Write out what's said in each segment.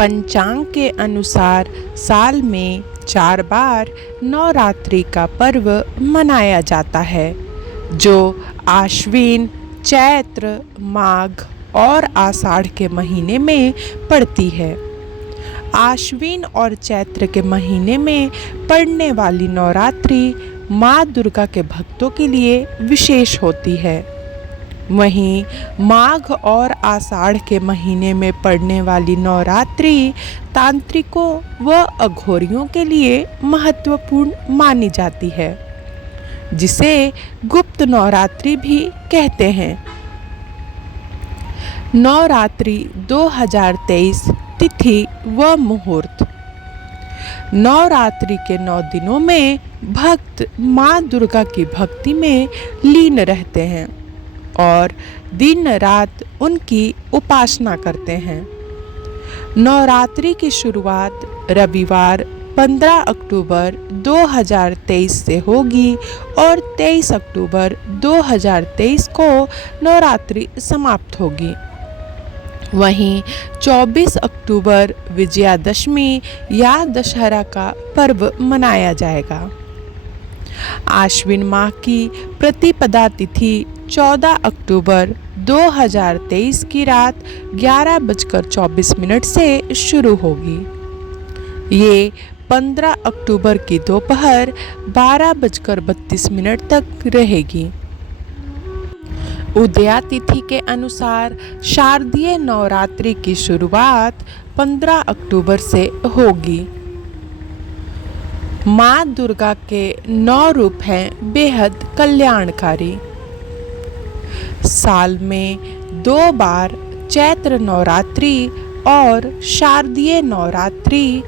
पंचांग के अनुसार साल में 4 बार नवरात्रि का पर्व मनाया जाता है, जो आश्विन, चैत्र, माघ और आषाढ़ के महीने में पड़ती है। आश्विन और चैत्र के महीने में पड़ने वाली नवरात्रि माँ दुर्गा के भक्तों के लिए विशेष होती है। वहीं माघ और आषाढ़ के महीने में पड़ने वाली नवरात्रि तांत्रिकों व अघोरियों के लिए महत्वपूर्ण मानी जाती है, जिसे गुप्त नवरात्रि भी कहते हैं। नवरात्रि 2023 तिथि व मुहूर्त। नवरात्रि के 9 दिनों में भक्त माँ दुर्गा की भक्ति में लीन रहते हैं और दिन रात उनकी उपासना करते हैं। नवरात्रि की शुरुआत रविवार 15 अक्टूबर 2023 से होगी और 23 अक्टूबर 2023 को नवरात्रि समाप्त होगी। वहीं 24 अक्टूबर विजयादशमी या दशहरा का पर्व मनाया जाएगा। आश्विन माह की प्रतिपदा तिथि 14 अक्टूबर 2023 की रात 11:24 से शुरू होगी। ये 15 अक्टूबर की दोपहर 12:32 तक रहेगी। उदया तिथि के अनुसार शारदीय नवरात्रि की शुरुआत 15 अक्टूबर से होगी। माँ दुर्गा के 9 रूप हैं बेहद कल्याणकारी। साल में 2 बार चैत्र नवरात्रि और शारदीय नवरात्रि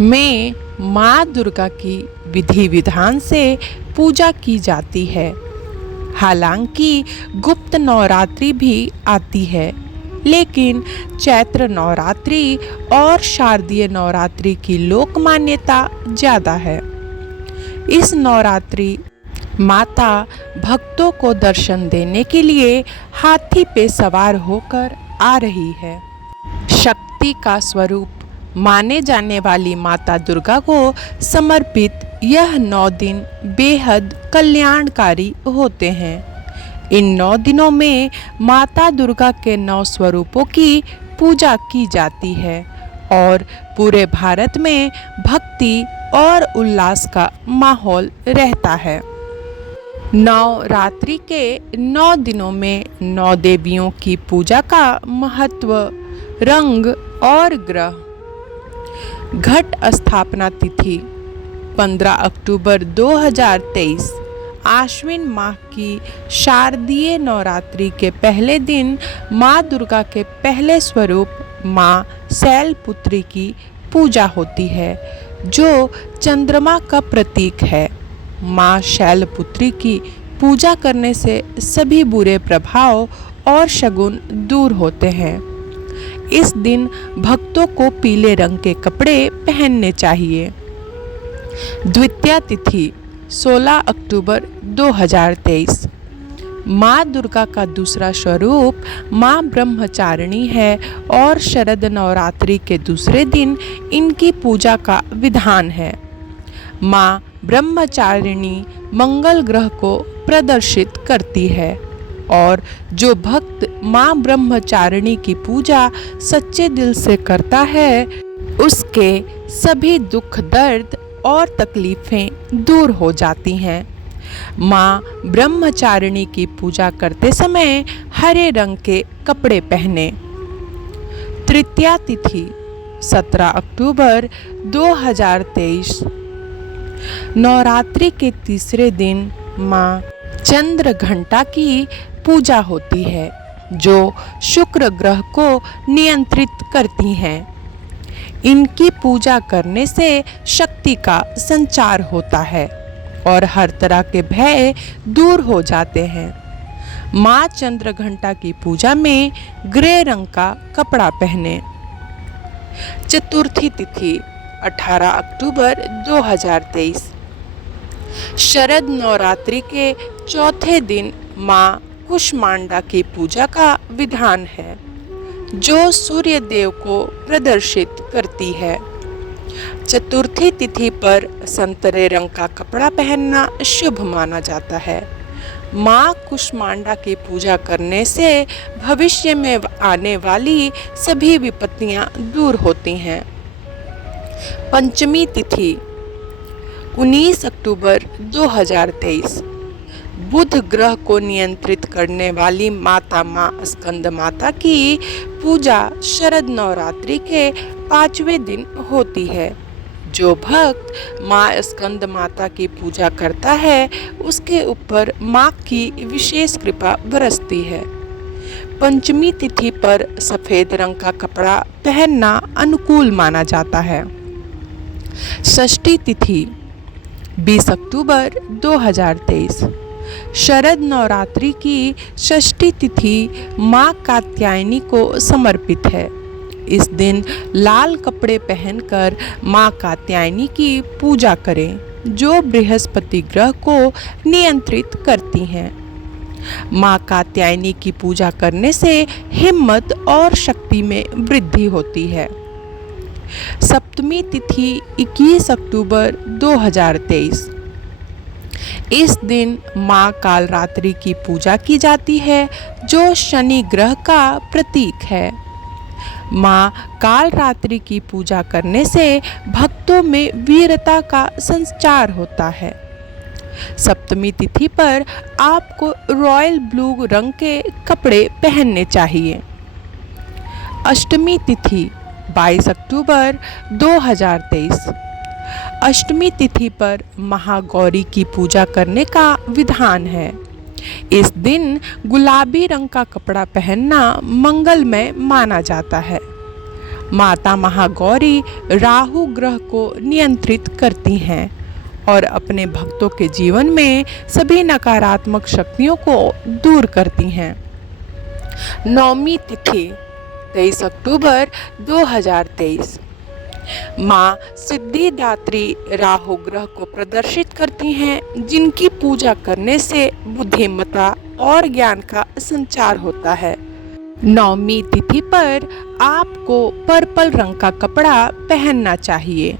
में माँ दुर्गा की विधि विधान से पूजा की जाती है। हालांकि गुप्त नवरात्रि भी आती है, लेकिन चैत्र नवरात्रि और शारदीय नवरात्रि की लोक मान्यता ज़्यादा है। इस नवरात्रि माता भक्तों को दर्शन देने के लिए हाथी पे सवार होकर आ रही है। शक्ति का स्वरूप माने जाने वाली माता दुर्गा को समर्पित यह 9 दिन बेहद कल्याणकारी होते हैं। इन 9 दिनों में माता दुर्गा के 9 स्वरूपों की पूजा की जाती है और पूरे भारत में भक्ति और उल्लास का माहौल रहता है। नवरात्रि के 9 दिनों में 9 देवियों की पूजा का महत्व, रंग और ग्रह। घट स्थापना तिथि 15 अक्टूबर 2023 आश्विन माह की शारदीय नवरात्रि के पहले दिन माँ दुर्गा के पहले स्वरूप माँ शैलपुत्री की पूजा होती है, जो चंद्रमा का प्रतीक है। माँ शैलपुत्री की पूजा करने से सभी बुरे प्रभाव और शगुन दूर होते हैं। इस दिन भक्तों को पीले रंग के कपड़े पहनने चाहिए। द्वितीया तिथि 16 अक्टूबर 2023 माँ दुर्गा का दूसरा स्वरूप माँ ब्रह्मचारिणी है और शरद नवरात्रि के दूसरे दिन इनकी पूजा का विधान है। माँ ब्रह्मचारिणी मंगल ग्रह को प्रदर्शित करती है और जो भक्त माँ ब्रह्मचारिणी की पूजा सच्चे दिल से करता है, उसके सभी दुख, दर्द और तकलीफें दूर हो जाती हैं। माँ ब्रह्मचारिणी की पूजा करते समय हरे रंग के कपड़े पहने। तृतीया तिथि 17 अक्टूबर 2023 नवरात्रि के तीसरे दिन माँ चंद्र घंटा की पूजा होती है, जो शुक्र ग्रह को नियंत्रित करती हैं। इनकी पूजा करने से शक्ति का संचार होता है और हर तरह के भय दूर हो जाते हैं। माँ चंद्र घंटा की पूजा में ग्रे रंग का कपड़ा पहने। चतुर्थी तिथि 18 अक्टूबर 2023 शरद नवरात्रि के चौथे दिन माँ कुष्मांडा की पूजा का विधान है, जो सूर्य देव को प्रदर्शित करती है। चतुर्थी तिथि पर संतरे रंग का कपड़ा पहनना शुभ माना जाता है। माँ कुष्मांडा की पूजा करने से भविष्य में आने वाली सभी विपत्तियां दूर होती हैं। पंचमी तिथि 19 अक्टूबर 2023। बुध ग्रह को नियंत्रित करने वाली माता माँ स्कंद माता की पूजा शरद नवरात्रि के 5वें दिन होती है। जो भक्त माँ स्कंद माता की पूजा करता है उसके ऊपर माँ की विशेष कृपा बरसती है। पंचमी तिथि पर सफेद रंग का कपड़ा पहनना अनुकूल माना जाता है। षष्ठी तिथि 20 अक्टूबर 2023। शरद नवरात्रि की षष्ठी तिथि माँ कात्यायनी को समर्पित है। इस दिन लाल कपड़े पहनकर माँ कात्यायनी की पूजा करें, जो बृहस्पति ग्रह को नियंत्रित करती हैं। माँ कात्यायनी की पूजा करने से हिम्मत और शक्ति में वृद्धि होती है। सप्तमी तिथि 21 अक्टूबर 2023। इस दिन माँ कालरात्रि की पूजा की जाती है, जो शनि ग्रह का प्रतीक है। माँ कालरात्रि की पूजा करने से भक्तों में वीरता का संचार होता है। सप्तमी तिथि पर आपको रॉयल ब्लू रंग के कपड़े पहनने चाहिए। अष्टमी तिथि 22 अक्टूबर 2023। अष्टमी तिथि पर महागौरी की पूजा करने का विधान है। इस दिन गुलाबी रंग का कपड़ा पहनना मंगलमय माना जाता है। माता महागौरी राहु ग्रह को नियंत्रित करती हैं और अपने भक्तों के जीवन में सभी नकारात्मक शक्तियों को दूर करती हैं। नवमी तिथि 23 अक्टूबर 2023। माँ सिद्धिदात्री राहु ग्रह को प्रदर्शित करती हैं, जिनकी पूजा करने से बुद्धिमत्ता और ज्ञान का संचार होता है। नवमी तिथि पर आपको पर्पल रंग का कपड़ा पहनना चाहिए।